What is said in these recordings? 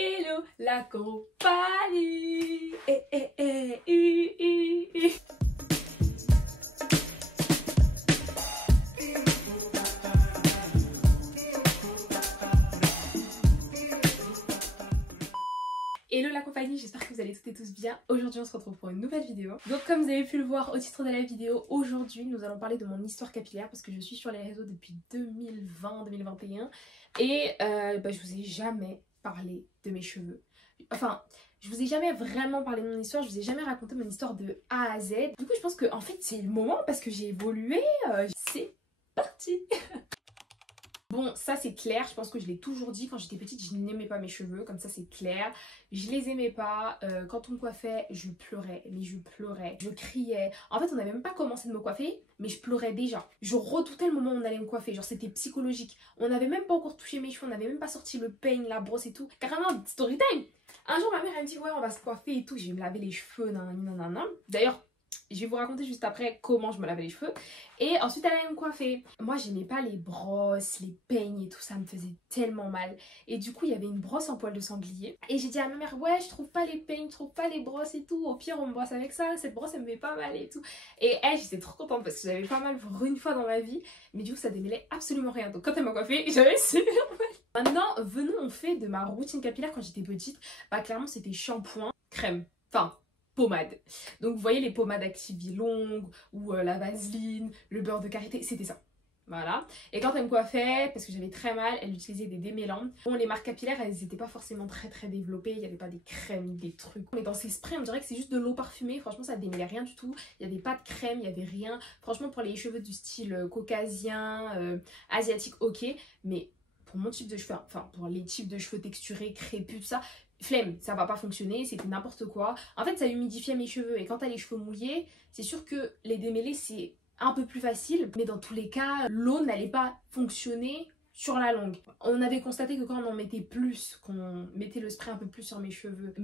Hello la compagnie. Hello la compagnie, j'espère que vous allez toutes et tous bien. Aujourd'hui on se retrouve pour une nouvelle vidéo. Donc comme vous avez pu le voir au titre de la vidéo, aujourd'hui nous allons parler de mon histoire capillaire parce que je suis sur les réseaux depuis 2020-2021 et je vous ai jamais parlé de mes cheveux. Enfin, je vous ai jamais vraiment parlé de mon histoire, je vous ai jamais raconté mon histoire de A à Z. Du coup je pense que en fait c'est le moment parce que j'ai évolué, c'est parti. Bon, ça c'est clair, je pense que je l'ai toujours dit, quand j'étais petite je n'aimais pas mes cheveux, comme ça c'est clair. Je les aimais pas, quand on me coiffait je pleurais, mais je pleurais, je criais. En fait on n'avait même pas commencé de me coiffer, mais je pleurais déjà. Je redoutais le moment où on allait me coiffer, genre c'était psychologique. On n'avait même pas encore touché mes cheveux, on n'avait même pas sorti le peigne, la brosse et tout. Carrément, story time. Un jour ma mère elle me dit ouais on va se coiffer et tout, je vais me laver les cheveux, nanana. D'ailleurs, je vais vous raconter juste après comment je me lavais les cheveux. Et ensuite elle allait me coiffer. Moi j'aimais pas les brosses, les peignes et tout, ça me faisait tellement mal. Et du coup il y avait une brosse en poil de sanglier. Et j'ai dit à ma mère ouais je trouve pas les peignes, je trouve pas les brosses et tout. Au pire on me brosse avec ça, cette brosse elle me fait pas mal et tout. Et elle j'étais trop contente parce que j'avais pas mal pour une fois dans ma vie. Mais du coup ça démêlait absolument rien. Donc quand elle m'a coiffée j'avais super mal. Maintenant venons on fait de ma routine capillaire quand j'étais petite. Bah clairement c'était shampoing, crème. Enfin pommade. Donc vous voyez les pommades Activie longues ou la vaseline, le beurre de karité, c'était ça. Voilà. Et quand elle me coiffait, parce que j'avais très mal, elle utilisait des démêlants. Bon, les marques capillaires, elles n'étaient pas forcément très développées. Il n'y avait pas des crèmes, des trucs. Mais dans ces sprays, on dirait que c'est juste de l'eau parfumée. Franchement, ça démêlait rien du tout. Il n'y avait pas de crème, il n'y avait rien. Franchement, pour les cheveux du style caucasien, asiatique, ok. Mais pour mon type de cheveux, enfin pour les types de cheveux texturés, crépus, tout ça, flemme, ça va pas fonctionner, c'était n'importe quoi. En fait ça humidifiait mes cheveux et quand t'as les cheveux mouillés, c'est sûr que les démêler c'est un peu plus facile, mais dans tous les cas l'eau n'allait pas fonctionner sur la longue. On avait constaté que quand on en mettait plus, qu'on mettait le spray un peu plus sur mes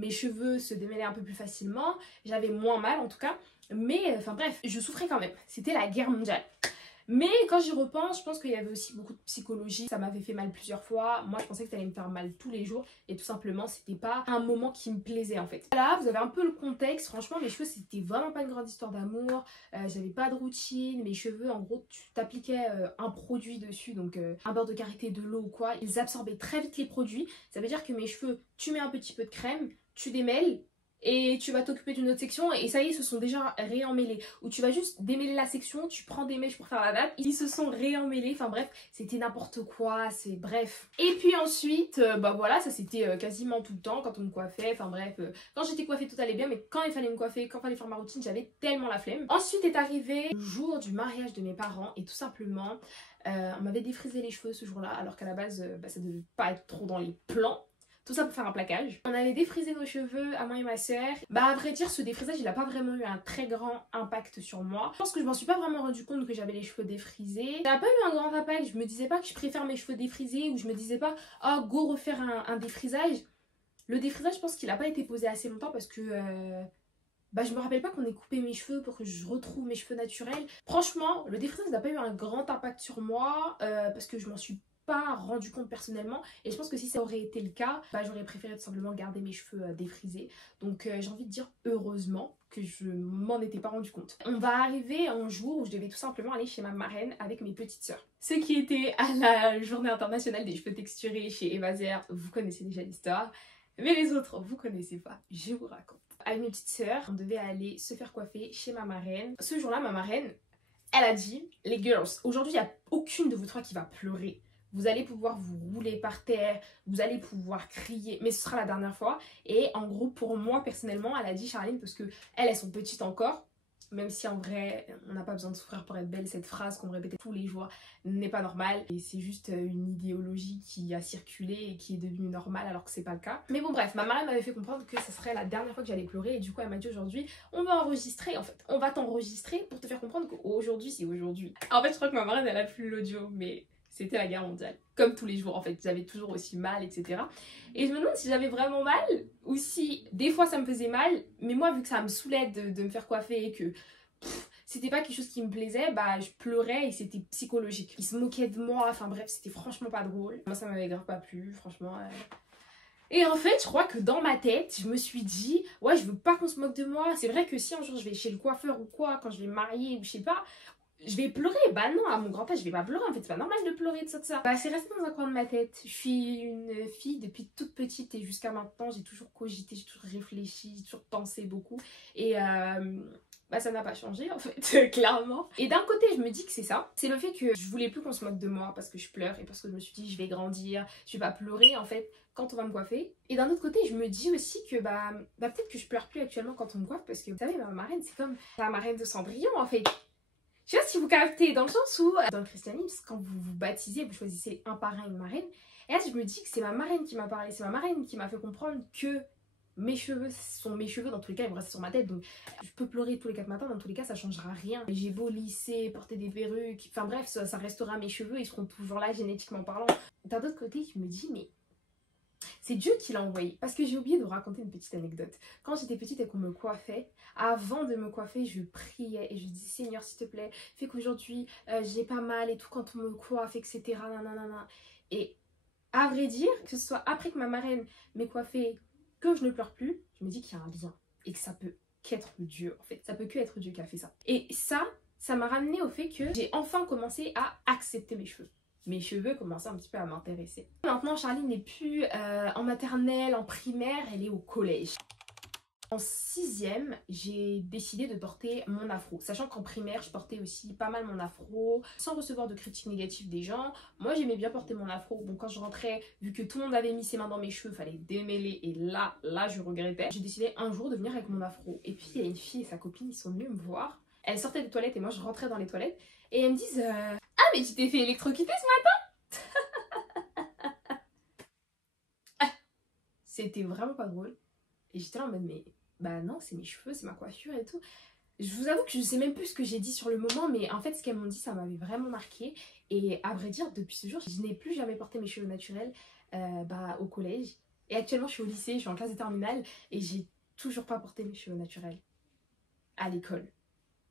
cheveux se démêlaient un peu plus facilement, j'avais moins mal en tout cas, mais enfin bref, je souffrais quand même, c'était la guerre mondiale. Mais quand j'y repense, je pense qu'il y avait aussi beaucoup de psychologie. Ça m'avait fait mal plusieurs fois. Moi, je pensais que ça allait me faire mal tous les jours. Et tout simplement, c'était pas un moment qui me plaisait en fait. Voilà, vous avez un peu le contexte. Franchement, mes cheveux, c'était vraiment pas une grande histoire d'amour. J'avais pas de routine. Mes cheveux, en gros, tu t'appliquais un produit dessus. Donc, un beurre de karité, de l'eau ou quoi. Ils absorbaient très vite les produits. Ça veut dire que mes cheveux, tu mets un petit peu de crème, tu démêles. Et tu vas t'occuper d'une autre section et ça y est, ils se sont déjà réemmêlés. Ou tu vas juste démêler la section, tu prends des mèches pour faire la nappe, ils se sont réemmêlés. Enfin bref, c'était n'importe quoi, c'est bref. Et puis ensuite, bah voilà, ça c'était quasiment tout le temps quand on me coiffait. Enfin bref, quand j'étais coiffée tout allait bien, mais quand il fallait me coiffer, quand il fallait faire ma routine, j'avais tellement la flemme. Ensuite est arrivé le jour du mariage de mes parents et tout simplement, on m'avait défrisé les cheveux ce jour-là alors qu'à la base, ça devait pas être trop dans les plans. Tout ça pour faire un plaquage. On avait défrisé nos cheveux à moi et ma soeur. Bah à vrai dire ce défrisage il a pas vraiment eu un très grand impact sur moi. Je pense que je m'en suis pas vraiment rendu compte que j'avais les cheveux défrisés. Ça n'a pas eu un grand impact. Je me disais pas que je préfère mes cheveux défrisés ou je me disais pas oh go refaire un défrisage. Le défrisage je pense qu'il a pas été posé assez longtemps parce que je me rappelle pas qu'on ait coupé mes cheveux pour que je retrouve mes cheveux naturels. Franchement le défrisage n'a pas eu un grand impact sur moi parce que je m'en suis pas rendu compte personnellement et je pense que si ça aurait été le cas j'aurais préféré tout simplement garder mes cheveux défrisés. Donc j'ai envie de dire heureusement que je m'en étais pas rendu compte. On va arriver un jour où je devais tout simplement aller chez ma marraine avec mes petites sœurs. Ceux qui étaient à la journée internationale des cheveux texturés chez Eva Zer, vous connaissez déjà l'histoire, mais les autres vous connaissez pas, je vous raconte. Avec mes petites sœurs on devait aller se faire coiffer chez ma marraine. Ce jour là ma marraine elle a dit les girls, aujourd'hui il n'y a aucune de vous trois qui va pleurer. Vous allez pouvoir vous rouler par terre, vous allez pouvoir crier, mais ce sera la dernière fois. Et en gros, pour moi, personnellement, elle a dit Charline, parce que elles sont petites encore, même si en vrai, on n'a pas besoin de souffrir pour être belle, cette phrase qu'on me répétait tous les jours n'est pas normale. Et c'est juste une idéologie qui a circulé et qui est devenue normale alors que c'est pas le cas. Mais bon bref, ma marraine m'avait fait comprendre que ce serait la dernière fois que j'allais pleurer et du coup elle m'a dit aujourd'hui, on va enregistrer en fait. On va t'enregistrer pour te faire comprendre qu'aujourd'hui c'est aujourd'hui. En fait je crois que ma marraine elle a plus l'audio mais... c'était la guerre mondiale. Comme tous les jours en fait, j'avais toujours aussi mal, etc. Et je me demande si j'avais vraiment mal ou si des fois ça me faisait mal, mais moi vu que ça me saoulait de me faire coiffer et que c'était pas quelque chose qui me plaisait, je pleurais et c'était psychologique. Ils se moquaient de moi, enfin bref, c'était franchement pas drôle. Moi ça m'avait grave pas plu, franchement. Et en fait, je crois que dans ma tête, je me suis dit, ouais, je veux pas qu'on se moque de moi. C'est vrai que si un jour je vais chez le coiffeur ou quoi, quand je vais me marier ou je sais pas, je vais pleurer. Bah non, à mon grand âge, je vais pas pleurer. En fait, c'est pas normal de pleurer de ça, de ça. Bah, c'est resté dans un coin de ma tête. Je suis une fille depuis toute petite et jusqu'à maintenant, j'ai toujours cogité, j'ai toujours réfléchi, j'ai toujours pensé beaucoup. Et bah, ça n'a pas changé en fait, clairement. Et d'un côté, je me dis que c'est ça. C'est le fait que je voulais plus qu'on se moque de moi parce que je pleure et parce que je me suis dit, je vais grandir, je vais pas pleurer en fait quand on va me coiffer. Et d'un autre côté, je me dis aussi que bah peut-être que je pleure plus actuellement quand on me coiffe parce que vous savez, ma marraine, c'est comme la marraine de Cendrillon en fait. Je sais pas si vous captez, dans le sens où, dans le christianisme, quand vous vous baptisez, vous choisissez un parrain et une marraine. Et là, je me dis que c'est ma marraine qui m'a parlé, c'est ma marraine qui m'a fait comprendre que mes cheveux sont mes cheveux, dans tous les cas, ils vont rester sur ma tête. Donc, je peux pleurer tous les 4 matins, dans tous les cas, ça changera rien. J'ai beau lisser, porter des perruques, enfin bref, ça restera mes cheveux, ils seront toujours là, génétiquement parlant. D'un autre côté, je me dis, mais c'est Dieu qui l'a envoyé. Parce que j'ai oublié de vous raconter une petite anecdote. Quand j'étais petite et qu'on me coiffait, avant de me coiffer, je priais et je disais, Seigneur, s'il te plaît, fais qu'aujourd'hui, j'ai pas mal et tout quand on me coiffe, etc. Nanana. Et à vrai dire, que ce soit après que ma marraine m'ait coiffée, que je ne pleure plus, je me dis qu'il y a un lien. Et que ça peut qu'être Dieu, en fait. Ça peut que être Dieu qui a fait ça. Et ça m'a ramené au fait que j'ai enfin commencé à accepter mes cheveux. Mes cheveux commençaient un petit peu à m'intéresser. Maintenant, Charlie n'est plus en maternelle, en primaire, elle est au collège. En 6e, j'ai décidé de porter mon afro. Sachant qu'en primaire, je portais aussi pas mal mon afro, sans recevoir de critiques négatives des gens. Moi, j'aimais bien porter mon afro. Bon, quand je rentrais, vu que tout le monde avait mis ses mains dans mes cheveux, fallait démêler. Et là, je regrettais. J'ai décidé un jour de venir avec mon afro. Et puis, il y a une fille et sa copine, ils sont venus me voir. Elle sortait des toilettes et moi, je rentrais dans les toilettes. Et elles me disent Ah, mais tu t'es fait électrocuter ce matin. C'était vraiment pas drôle. Et j'étais là en mode, mais bah non, c'est mes cheveux, c'est ma coiffure et tout. Je vous avoue que je sais même plus ce que j'ai dit sur le moment, mais en fait, ce qu'elles m'ont dit, ça m'avait vraiment marqué. Et à vrai dire, depuis ce jour, je n'ai plus jamais porté mes cheveux naturels au collège. Et actuellement, je suis au lycée, je suis en classe de terminale, et j'ai toujours pas porté mes cheveux naturels à l'école.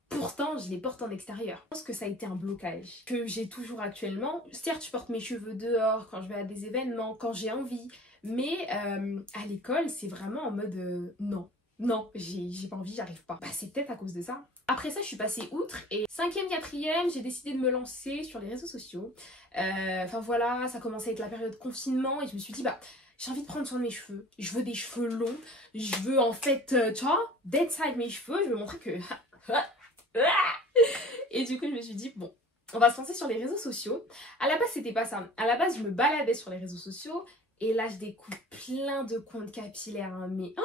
Pourtant, je les porte en extérieur. Je pense que ça a été un blocage que j'ai toujours actuellement. Certes, je porte mes cheveux dehors quand je vais à des événements, quand j'ai envie. Mais à l'école, c'est vraiment en mode non. Non, j'ai pas envie, j'arrive pas. Bah, c'est peut-être à cause de ça. Après ça, je suis passée outre et 5e, 4e, j'ai décidé de me lancer sur les réseaux sociaux. Enfin voilà, ça commençait à être la période confinement et je me suis dit, bah, j'ai envie de prendre soin de mes cheveux. Je veux des cheveux longs. Je veux en fait, tu vois, dead side mes cheveux. Je veux montrer que... Et du coup, je me suis dit, bon, on va se lancer sur les réseaux sociaux. À la base, c'était pas ça. À la base, je me baladais sur les réseaux sociaux. Et là, je découvre plein de comptes capillaires. Hein, mais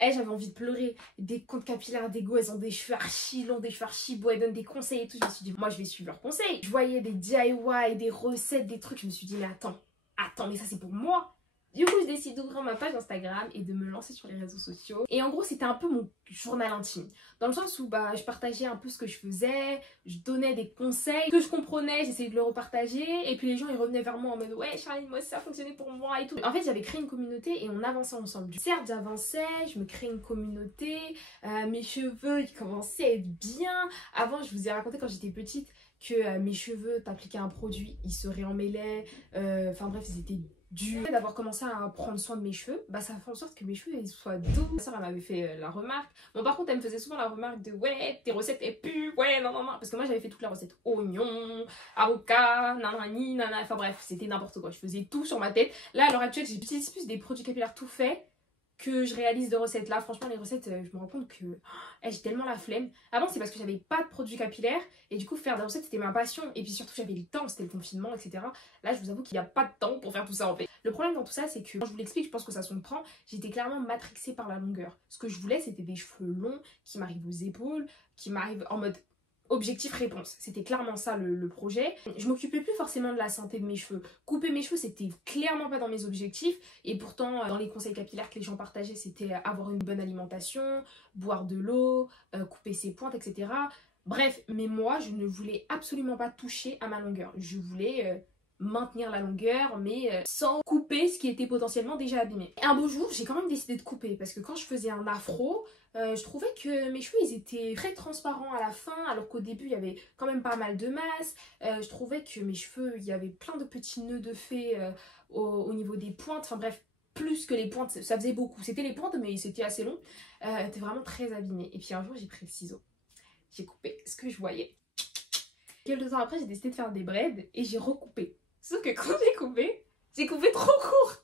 j'avais envie de pleurer. Des comptes capillaires d'ego, elles ont des cheveux archi longs, des cheveux archi beaux. Elles donnent des conseils et tout. Je me suis dit, moi, je vais suivre leurs conseils. Je voyais des DIY, des recettes, des trucs. Je me suis dit, mais attends, mais ça, c'est pour moi. Du coup, je décide d'ouvrir ma page Instagram et de me lancer sur les réseaux sociaux. Et en gros, c'était un peu mon journal intime. Dans le sens où bah, je partageais un peu ce que je faisais, je donnais des conseils que je comprenais, j'essayais de le repartager. Et puis les gens, ils revenaient vers moi en mode « Ouais, Charlie, moi, ça a fonctionné pour moi et tout. » En fait, j'avais créé une communauté et on avançait ensemble. Certes, j'avançais, je me créais une communauté, mes cheveux, ils commençaient à être bien. Avant, je vous ai raconté quand j'étais petite que mes cheveux, t'appliquais un produit, ils se réemmêlaient. Enfin bref, ils étaient dû d'avoir commencé à prendre soin de mes cheveux, bah ça fait en sorte que mes cheveux ils soient doux. Ma soeur elle m'avait fait la remarque. Bon par contre elle me faisait souvent la remarque de ouais tes recettes elles puent, ouais non. Parce que moi j'avais fait toute la recette oignon, avocat, nanani, nanana, enfin bref c'était n'importe quoi. Je faisais tout sur ma tête. Là à l'heure actuelle j'utilise plus des produits capillaires tout faits que je réalise de recettes. Là franchement les recettes je me rends compte que j'ai tellement la flemme. Avant c'est parce que j'avais pas de produits capillaires et du coup faire des recettes c'était ma passion et puis surtout j'avais le temps, c'était le confinement etc. Là je vous avoue qu'il n'y a pas de temps pour faire tout ça en fait. Le problème dans tout ça c'est que quand je vous l'explique, je pense que ça se comprend, j'étais clairement matrixée par la longueur. Ce que je voulais c'était des cheveux longs qui m'arrivent aux épaules, qui m'arrivent en mode objectif-réponse, c'était clairement ça le projet. Je m'occupais plus forcément de la santé de mes cheveux. Couper mes cheveux, c'était clairement pas dans mes objectifs. Et pourtant, dans les conseils capillaires que les gens partageaient, c'était avoir une bonne alimentation, boire de l'eau, couper ses pointes, etc. Bref, mais moi, je ne voulais absolument pas toucher à ma longueur. Je voulais maintenir la longueur, mais sans couper ce qui était potentiellement déjà abîmé. Et un beau jour, j'ai quand même décidé de couper, parce que quand je faisais un afro, je trouvais que mes cheveux ils étaient très transparents à la fin, alors qu'au début il y avait quand même pas mal de masse. Je trouvais que mes cheveux, il y avait plein de petits nœuds de fée au niveau des pointes, enfin bref, plus que les pointes, ça faisait beaucoup. C'était les pointes, mais c'était assez long. C'était vraiment très abîmé. Et puis un jour, j'ai pris le ciseau. J'ai coupé ce que je voyais. Quelques temps après, j'ai décidé de faire des braids et j'ai recoupé. Sauf que quand j'ai coupé trop court.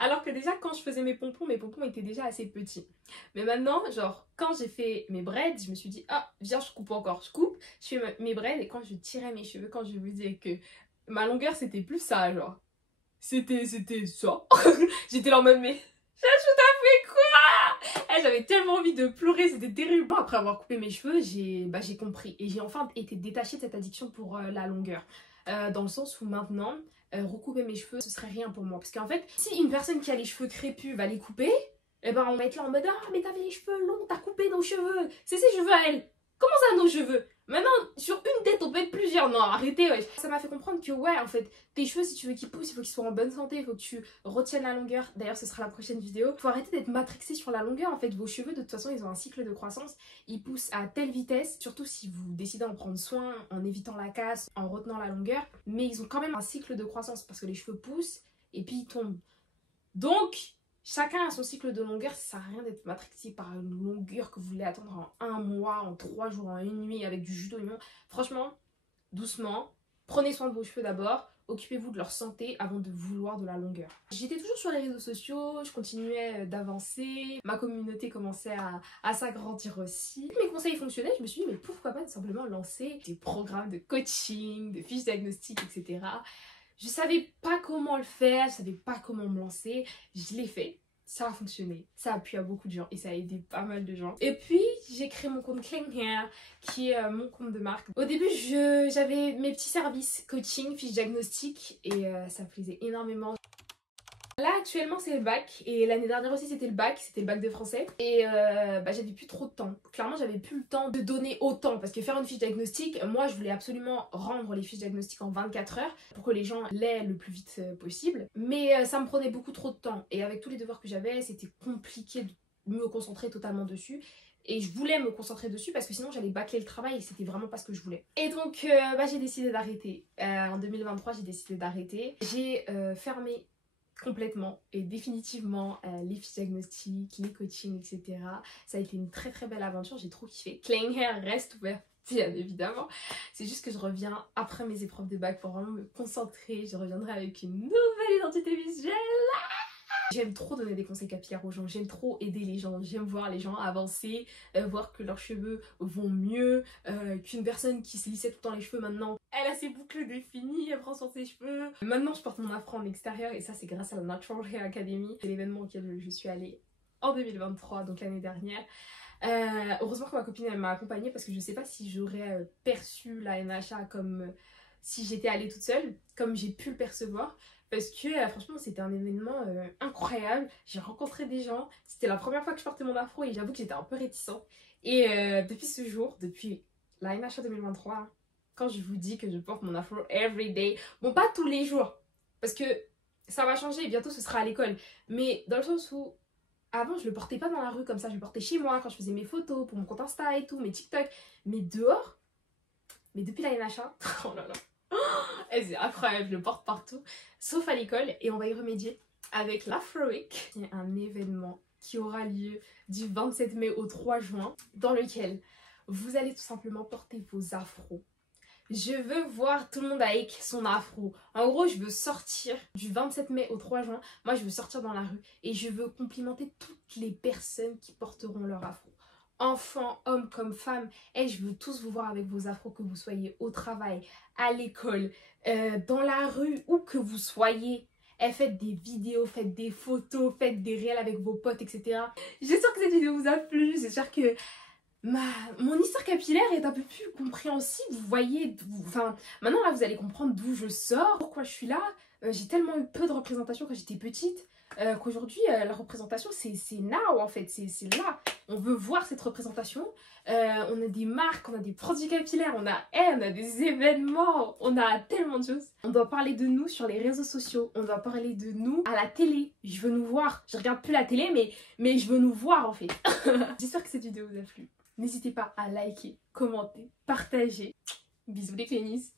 Alors que déjà, quand je faisais mes pompons étaient déjà assez petits. Mais maintenant, genre, quand j'ai fait mes braids, je me suis dit, ah, viens, je coupe encore. Je coupe, je fais mes braids et quand je tirais mes cheveux, quand je vous disais que ma longueur, c'était plus ça, genre. C'était ça. J'étais là en mode, mais Chachou, t'as fait quoi? J'avais tellement envie de pleurer, c'était terrible. Après avoir coupé mes cheveux, j'ai compris. Et j'ai enfin été détachée de cette addiction pour la longueur. Dans le sens où maintenant, recouper mes cheveux, ce serait rien pour moi. Parce qu'en fait, si une personne qui a les cheveux crépus va les couper, eh ben on va être là en mode, ah mais t'avais les cheveux longs, t'as coupé nos cheveux. C'est ses cheveux à elle. Comment ça nos cheveux? Maintenant, sur une tête, on peut être plusieurs. Non, arrêtez, ouais. Ça m'a fait comprendre que, ouais, en fait, tes cheveux, si tu veux qu'ils poussent, il faut qu'ils soient en bonne santé, il faut que tu retiennes la longueur. D'ailleurs, ce sera la prochaine vidéo. Il faut arrêter d'être matrixé sur la longueur. En fait, vos cheveux, de toute façon, ils ont un cycle de croissance. Ils poussent à telle vitesse, surtout si vous décidez d'en prendre soin, en évitant la casse, en retenant la longueur. Mais ils ont quand même un cycle de croissance parce que les cheveux poussent et puis ils tombent. Donc, chacun a son cycle de longueur, ça sert à rien d'être matrixé par une longueur que vous voulez attendre en 1 mois, en 3 jours, en 1 nuit avec du jus d'oignon. Franchement, doucement, prenez soin de vos cheveux d'abord, occupez-vous de leur santé avant de vouloir de la longueur. J'étais toujours sur les réseaux sociaux, je continuais d'avancer, ma communauté commençait à s'agrandir aussi. Mes conseils fonctionnaient, je me suis dit mais pourquoi pas simplement lancer des programmes de coaching, de fiches diagnostiques, etc. Je savais pas comment le faire, je savais pas comment me lancer, je l'ai fait. Ça a fonctionné, ça a plu à beaucoup de gens et ça a aidé pas mal de gens. Et puis j'ai créé mon compte Clean Hair qui est mon compte de marque. Au début j'avais mes petits services coaching, fiches diagnostiques et ça me plaisait énormément. Là actuellement c'est le bac et l'année dernière aussi c'était le bac de français et j'avais plus trop de temps. Clairement j'avais plus le temps de donner autant parce que faire une fiche diagnostic, moi je voulais absolument rendre les fiches diagnostiques en 24 heures pour que les gens l'aient le plus vite possible. Mais ça me prenait beaucoup trop de temps et avec tous les devoirs que j'avais c'était compliqué de me concentrer totalement dessus. Et je voulais me concentrer dessus parce que sinon j'allais bâcler le travail et c'était vraiment pas ce que je voulais. Et donc j'ai décidé d'arrêter. En 2023 j'ai décidé d'arrêter. J'ai fermé complètement et définitivement les fiches diagnostiques, les coachings, etc. Ça a été une très très belle aventure, j'ai trop kiffé. Clean Hair reste ouvert, bien évidemment. C'est juste que je reviens après mes épreuves de bac pour vraiment me concentrer. Je reviendrai avec une nouvelle identité visuelle. J'aime trop donner des conseils capillaires aux gens, j'aime trop aider les gens, j'aime voir les gens avancer, voir que leurs cheveux vont mieux, qu'une personne qui se lissait tout le temps les cheveux maintenant, elle a ses boucles définies, elle prend sur ses cheveux. Maintenant je porte mon afro en extérieur et ça c'est grâce à la Natural Hair Academy, c'est l'événement auquel je suis allée en 2023, donc l'année dernière. Heureusement que ma copine elle m'a accompagnée parce que je sais pas si j'aurais perçu la NHA comme si j'étais allée toute seule, comme j'ai pu le percevoir. Parce que franchement c'était un événement incroyable, j'ai rencontré des gens, c'était la première fois que je portais mon afro et j'avoue que j'étais un peu réticente. Et depuis ce jour, depuis la NHA 2023, quand je vous dis que je porte mon afro every day, bon pas tous les jours, parce que ça va changer, bientôt ce sera à l'école, mais dans le sens où avant je le portais pas dans la rue comme ça, je le portais chez moi quand je faisais mes photos pour mon compte Insta et tout, mes TikTok, mais dehors, mais depuis la NHA, oh là là. C'est incroyable, je le porte partout, sauf à l'école et on va y remédier avec l'Afro Week. C'est un événement qui aura lieu du 27 mai au 3 juin dans lequel vous allez tout simplement porter vos afros. Je veux voir tout le monde avec son afro. En gros, je veux sortir du 27 mai au 3 juin. Moi, je veux sortir dans la rue et je veux complimenter toutes les personnes qui porteront leur afro. Enfants, hommes comme femmes, et je veux tous vous voir avec vos afros, que vous soyez au travail, à l'école, dans la rue, où que vous soyez. Faites des vidéos, faites des photos, faites des réels avec vos potes, etc. J'espère que cette vidéo vous a plu, j'espère que mon histoire capillaire est un peu plus compréhensible, vous voyez, enfin, maintenant là vous allez comprendre d'où je sors, pourquoi je suis là. J'ai tellement eu peu de représentation quand j'étais petite, qu'aujourd'hui la représentation c'est now en fait, c'est là. On veut voir cette représentation, on a des marques, on a des produits capillaires, on a des événements, on a tellement de choses. On doit parler de nous sur les réseaux sociaux, on doit parler de nous à la télé. Je veux nous voir, je regarde plus la télé mais je veux nous voir en fait. J'espère que cette vidéo vous a plu. N'hésitez pas à liker, commenter, partager. Bisous les clénisses.